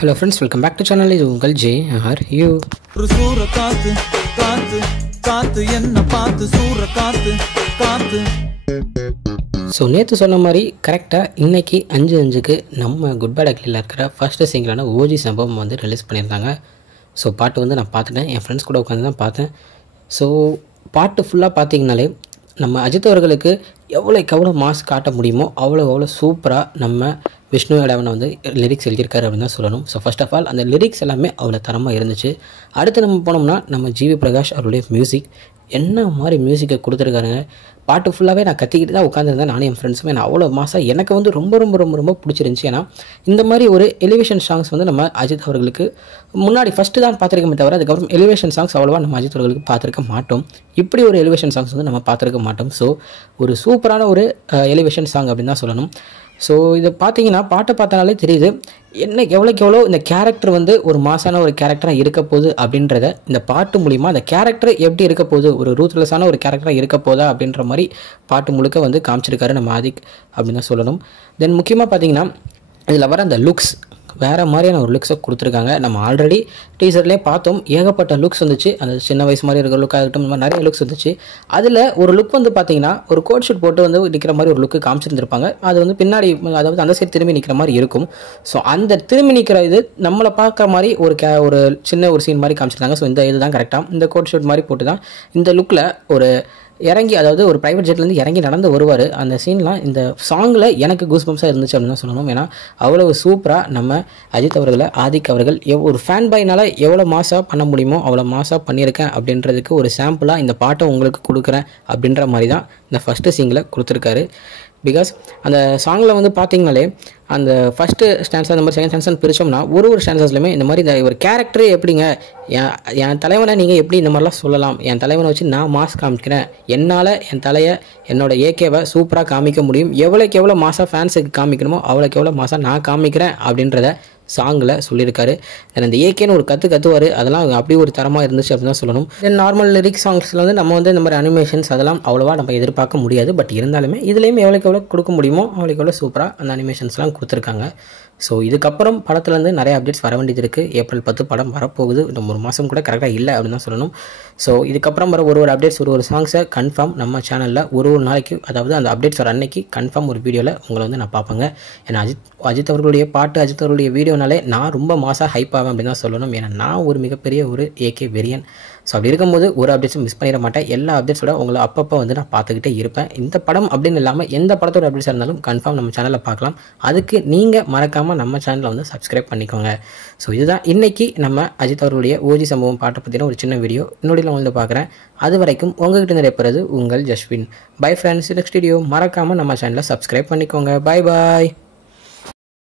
Hello friends, welcome back to channel. This is Uncle J. How are you? சூற காத்து காத்து காத்து என்ன பார்த்து சூற காத்து காத்து. ஸோ நேற்று சொன்ன மாதிரி கரெக்டாக இன்றைக்கி 5:05க்கு நம்ம குட் பேட் அக்லியில் இருக்கிற ஃபஸ்ட்டு சிங்கிளான ஓஜி சம்பவம் வந்து ரிலீஸ் பண்ணியிருந்தாங்க. ஸோ பாட்டு வந்து நான் பார்த்துட்டேன், என் ஃப்ரெண்ட்ஸ் கூட உட்காந்து தான் பார்த்தேன். ஸோ பாட்டு ஃபுல்லாக பார்த்தீங்கனாலே நம்ம அஜித் அவர்களுக்கு எவ்வளோ மாஸ் காட்ட முடியுமோ அவ்வளோ சூப்பராக நம்ம விஷ்ணு இளவனை வந்து லிரிக்ஸ் எழுதியிருக்காரு அப்படின்னு தான் சொல்லணும். ஸோ ஃபர்ஸ்ட் ஆஃப் ஆல் அந்த லிரிக்ஸ் எல்லாமே அவ்வளோ தரமாக இருந்துச்சு. அடுத்து நம்ம போனோம்னா நம்ம ஜிவி பிரகாஷ் அவருடைய மியூசிக் என்ன மாதிரி மியூசிக்கை கொடுத்துருக்காருங்க. பாட்டு ஃபுல்லாகவே நான் கத்திக்கிட்டு தான் உட்காந்துருந்தேன், நானும் என் ஃப்ரெண்ட்ஸுமே. நான் அவ்வளோ மாதம் எனக்கு வந்து ரொம்ப பிடிச்சிருந்துச்சி. ஏன்னா இந்த மாதிரி ஒரு எலிவேஷன் சாங்ஸ் வந்து நம்ம அஜித் அவர்களுக்கு முன்னாடி ஃபஸ்ட்டு தான் பார்த்துருக்கமே தவிர அதுக்கப்புறம் எலிவேஷன் சாங்ஸ் அவ்வளோவா நம்ம அஜித் அவர்களுக்கு பார்த்துருக்க மாட்டோம். இப்படி ஒரு எலிவேஷன் சாங்ஸ் வந்து நம்ம பார்த்துருக்க மாட்டோம். ஸோ ஒரு சூப்பரான ஒரு எலிவேஷன் சாங் அப்படின்னு தான் சொல்லணும். ஸோ இதை பார்த்தீங்கன்னா பாட்டை பார்த்தாலே தெரியுது என்ன எவ்வளோ இந்த கேரக்டர் வந்து ஒரு மாசான ஒரு கேரக்டராக இருக்க போகுது அப்படின்றத இந்த பாட்டு மூலிமா அந்த கேரக்டர் எப்படி இருக்க போகுது, ஒரு ரூத்லெஸ்ஸான ஒரு கேரக்டராக இருக்க போதா அப்படின்ற மாதிரி பாட்டு முழுக்க வந்து காமிச்சிருக்காரு நம்ம ஆதிக் அப்படின்னு தான் சொல்லணும். தென் முக்கியமாக பார்த்தீங்கன்னா இதில் வர அந்த லுக்ஸ் வேறு மாதிரியான ஒரு லுக்ஸை கொடுத்துருக்காங்க. நம்ம ஆல்ரெடி டீசர்லேயே பார்த்தோம், ஏகப்பட்ட லுக்ஸ் வந்துச்சு. அந்த சின்ன வயசு மாதிரி இருக்கிற லுக்காகட்டும், இந்த மாதிரி நிறைய லுக்ஸ் வந்துச்சு. அதில் ஒரு லுக் வந்து பார்த்தீங்கன்னா ஒரு கோட் ஷூட் போட்டு வந்து நிற்கிற மாதிரி ஒரு லுக்கு காமிச்சிருந்துருப்பாங்க. அது வந்து பின்னாடி, அதாவது அந்த சைடு திரும்பி நிற்கிற மாதிரி இருக்கும். ஸோ அந்த திரும்பி நிற்கிற இது நம்மளை பார்க்குற மாதிரி ஒரு சின்ன ஒரு சீன் மாதிரி காமிச்சிருந்தாங்க. ஸோ இந்த இதுதான் கரெக்டாக இந்த கோட் ஷூட் மாதிரி போட்டு தான் இந்த லுக்கில் ஒரு இறங்கி, அதாவது ஒரு ப்ரைவேட் ஜெட்லேருந்து இறங்கி நடந்து வருவார். அந்த சீன்லாம் இந்த சாங்கில் எனக்கு கூஸ் பம்ப்ஸாக இருந்துச்சு அப்படின்னு தான் சொல்லணும். ஏன்னா அவ்வளோ சூப்பராக நம்ம அஜித் அவர்களை ஆதிக் அவர்கள் ஒரு ஃபேன் பாய்னால் எவ்வளோ மாசாக பண்ண முடியுமோ அவ்வளோ மாசாக பண்ணியிருக்கேன் அப்படின்றதுக்கு ஒரு சாம்பிளாக இந்த பாட்டை உங்களுக்கு கொடுக்குறேன் அப்படின்ற மாதிரி தான் இந்த ஃபஸ்ட்டு சிங்கில் கொடுத்துருக்காரு. பிகாஸ் அந்த சாங்கில் வந்து பார்த்தீங்கனாலே அந்த ஃபஸ்ட்டு ஸ்டான்ஸாக அந்த மாதிரி செகண்ட் ஸ்டான்ஸாக பிரித்தோம்னா ஒரு ஸ்டான்ஸஸ்லையுமே இந்த மாதிரி இந்த ஒரு கேரக்டரே எப்படிங்க, என் தலைவனை நீங்கள் எப்படி இந்த மாதிரிலாம் சொல்லலாம், என் தலைவனை வச்சு நான் மாஸ் காமிக்கிறேன், என்னால் என் தலையை என்னோட ஏகேவை சூப்பராக காமிக்க முடியும், எவ்வளோக்கு எவ்வளோ மாசாக ஃபேன்ஸுக்கு காமிக்கணுமோ அவ்வளோக்கு எவ்வளோ மாசாக நான் காமிக்கிறேன் அப்படின்றத சாங்கில் சொல்லியிருக்காரு. தென் அந்த ஏகேன்னு ஒரு கற்றுவார், அதெல்லாம் அப்படி ஒரு தரமாக இருந்துச்சு அப்படின்னு தான் சொல்லணும். தென் நார்மல் லிரிக்ஸ் சாங்ஸில் வந்து நம்ம வந்து இந்த மாதிரி அனிமேஷன்ஸ் அதெல்லாம் அவ்வளோவா நம்ம எதிர்பார்க்க முடியாது. பட் இருந்தாலுமே இதுலேயும் எவ்வளோக்கு எவ்வளோ கொடுக்க முடியுமோ அவ்வளோக்கு எவ்வளோ சூப்பராக அந்த அனிமேஷன்ஸ்லாம் கொடுத்துருக்காங்க. ஸோ இதுக்கப்புறம் படத்துலேருந்து நிறைய அப்டேட்ஸ் வர வேண்டியது இருக்குது. April 10 படம் வரப்போகுது, இன்னும் ஒரு மாதம் கூட கரெக்டாக இல்லை அப்படின்னு தான் சொல்லணும். ஸோ இதுக்கப்புறம் வர ஒரு அப்டேட்ஸ் ஒரு சாங்ஸை கன்ஃபார்ம் நம்ம சேனலில் ஒரு நாளைக்கு, அதாவது அந்த அப்டேட்ஸ் வர அன்னைக்கு கன்ஃபார்ம் ஒரு வீடியோவில் உங்களை வந்து நான் பார்ப்பேங்க. ஏன்னா அஜித் அவர்களுடைய பாட்டு, அஜித் அவர்களுடைய வீடியோனாலே நான் ரொம்ப மாசாக ஹைப் ஆவேன் அப்படின்னு தான் சொல்லணும். ஏன்னா நான் ஒரு மிகப்பெரிய ஒரு ஏகே வெரியன். ஸோ அப்படி இருக்கும்போது ஒரு அப்டேட்ஸும் மிஸ் பண்ணிட மாட்டேன். எல்லா அப்டேட்ஸோட உங்களை அப்பப்போ வந்து நான் பார்த்துக்கிட்டே இருப்பேன். இந்த படம் அப்படின்னு இல்லாமல் எந்த படத்தோட அப்டேட்ஸாக இருந்தாலும் கன்ஃபார்ம் நம்ம சேனலில் பார்க்கலாம். அதுக்கு நீங்கள் மறக்காமல் நம்ம சேனலை வந்து சப்ஸ்கிரைப் பண்ணிக்கோங்க. ஸோ இதுதான் இன்றைக்கி நம்ம அஜித் அவர்களுடைய ஓஜி சம்பவம் பாட்டை பற்றின ஒரு சின்ன வீடியோ. இன்னொடியில் வந்து பார்க்குறேன். அது வரைக்கும் உங்ககிட்ட நிறைய உங்கள் Jaswin. Bye friends. Next video மறக்காமல் நம்ம சேனலை சப்ஸ்கிரைப் பண்ணிக்கோங்க. பாய்.